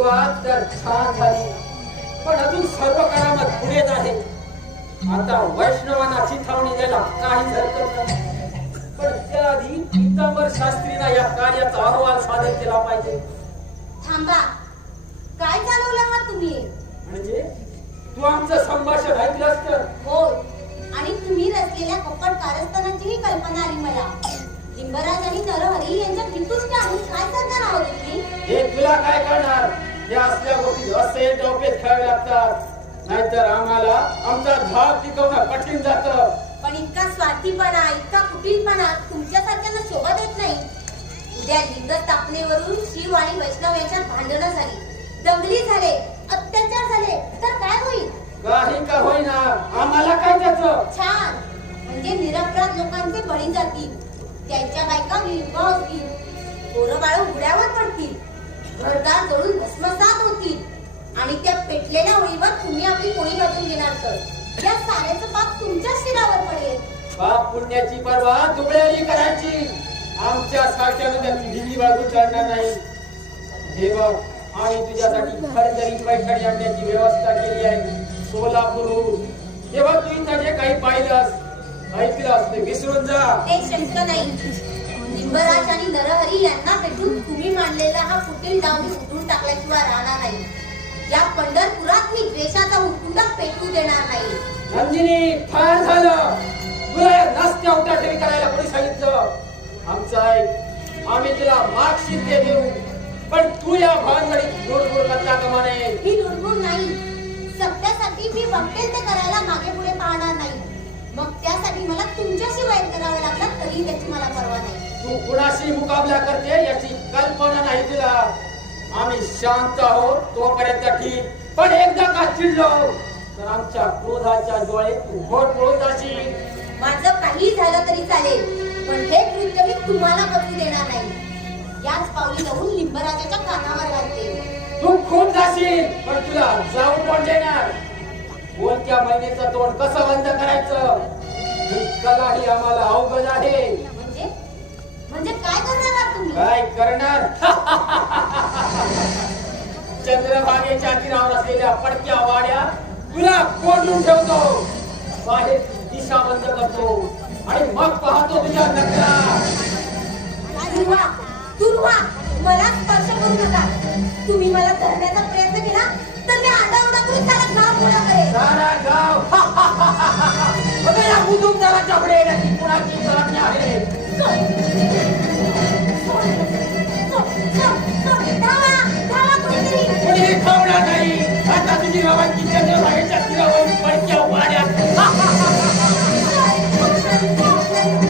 सुरुवात तर छान झाली, पण अजून सर्व करामत पुढेच आहे. आता वैष्णवांना चिथावणी द्यायला काही हरकत नाही, पण त्याआधी पीतांबर शास्त्रींना या कार्याचा अहवाल सादर केला पाहिजे. थांबा, काय चालवलं आहात तुम्ही? म्हणजे तू आमचं संभाषण ऐकलंस तर? होय, आणि तुम्ही रचलेल्या कपट कारस्थानाचीही कल्पना आली मला. लिंबराज आणि नरहरी यांच्या वितुष्ट आणून काय करणार आहोत तुम्ही? हे तुला काय करणार? या असल्या गोष्टी असे डोके खेळावे लागतात, नाहीतर आम्हाला आमचा धाक टिकवणं कठीण जातं. पण इतका स्वार्थीपणा, इतका कुटीलपणा तुमच्यासारख्यांना शोभा देत नाही. उद्या लिंग स्थापनेवरून शिव आणि वैष्णव यांच्यात भांडणं झाली, दंगली झाले, अत्याचार झाले तर काय होईल? काही का होईना, आम्हाला काय त्याचं? छान, म्हणजे निरपराध लोकांचे बळी जातील, त्यांच्या बायका विधवा होतील, पोरं बाळ उघड्यावर पडतील, घरदार जळून भस्मसात होतील आणि त्या पेटलेल्या होळीवर तुम्ही आपली पोळी भाजून घेणार तर या साऱ्याचं पाप तुमच्या शिरावर पडेल. पाप पुण्याची पर्वा दुबळ्याली करायची, आमच्या सारख्यानं त्याची ढिली बाजू चढणार नाही. हे बघ, आम्ही तुझ्यासाठी खरतरी पैठणी आणण्याची व्यवस्था केली आहे. सोलापूर, तेव्हा तू इथं जे काही पाहिलंस ऐकलंस ते विसरून जा. ते शंक नाही. लिंबराज आणि नरहरी यांना भेटून तुम्ही मांडलेला हा कुटील डाव मी उठून टाकल्याशिवाय राहणार नाही. या पंढरपुरात मी द्वेषाचा उटुंडा पेटू देणार नाही. नंदिनी, फार झालं. तुला नसत्या उठाठेवी करायला कोणी सांगितलं? आमचं ऐक, आम्ही तुला मार्कशीट देऊ, पण तू या भानगडीत लुडबुड करता कामा नये. ही लुडबुड नाही. सत्यासाठी मी वाटेल ते करायला मागे पुढे पाहणार नाही. मग त्यासाठी मला तुमच्याशी वैर करावे लागतात तरी त्याची मला पर्वा नाही. तू कुणाशी मुकाबला करते याची कल्पना नाही तुला. आम्ही शांत आहोत तोपर्यंत ठीक, पण एकदा का चिडलो तर आमच्या क्रोधाच्या डोळे तू घोट पळून जाशील. माझं काही झालं तरी चालेल, पण हे कृत्य मी तुम्हाला करू देणार नाही. याच पावली जाऊन लिंबराजाच्या कानावर घालते. तू खूप जाशील, पण तुला जाऊ कोण देणार? बोलत्या महिनेचं तोंड कसं बंद करायचं ही कलाही आम्हाला अवघड आहे. म्हणजे काय करणार आहात तुम्ही? काय करणार? चंद्रभागेच्या तीरावर असलेल्या पडक्या वाड्या तुला कोंडून ठेवतो, बाहेर दिशा बंद करतो आणि मग पाहतो तुझ्या नकरा. दुर्वा, मला स्पर्श करू नका. तुम्ही मला धरण्याचा प्रयत्न केला तर मी आरडाओरडा करून सारा गाव गोळा करेन. सारा गाव? अगं, या बुजुर्गाच्या पुढे येण्याची कुणाची आज्ञा आहे? धावा, धावा कोणीतरी. कोणी थांबणार नाही. आता तुझी गावाची चंद्रभागा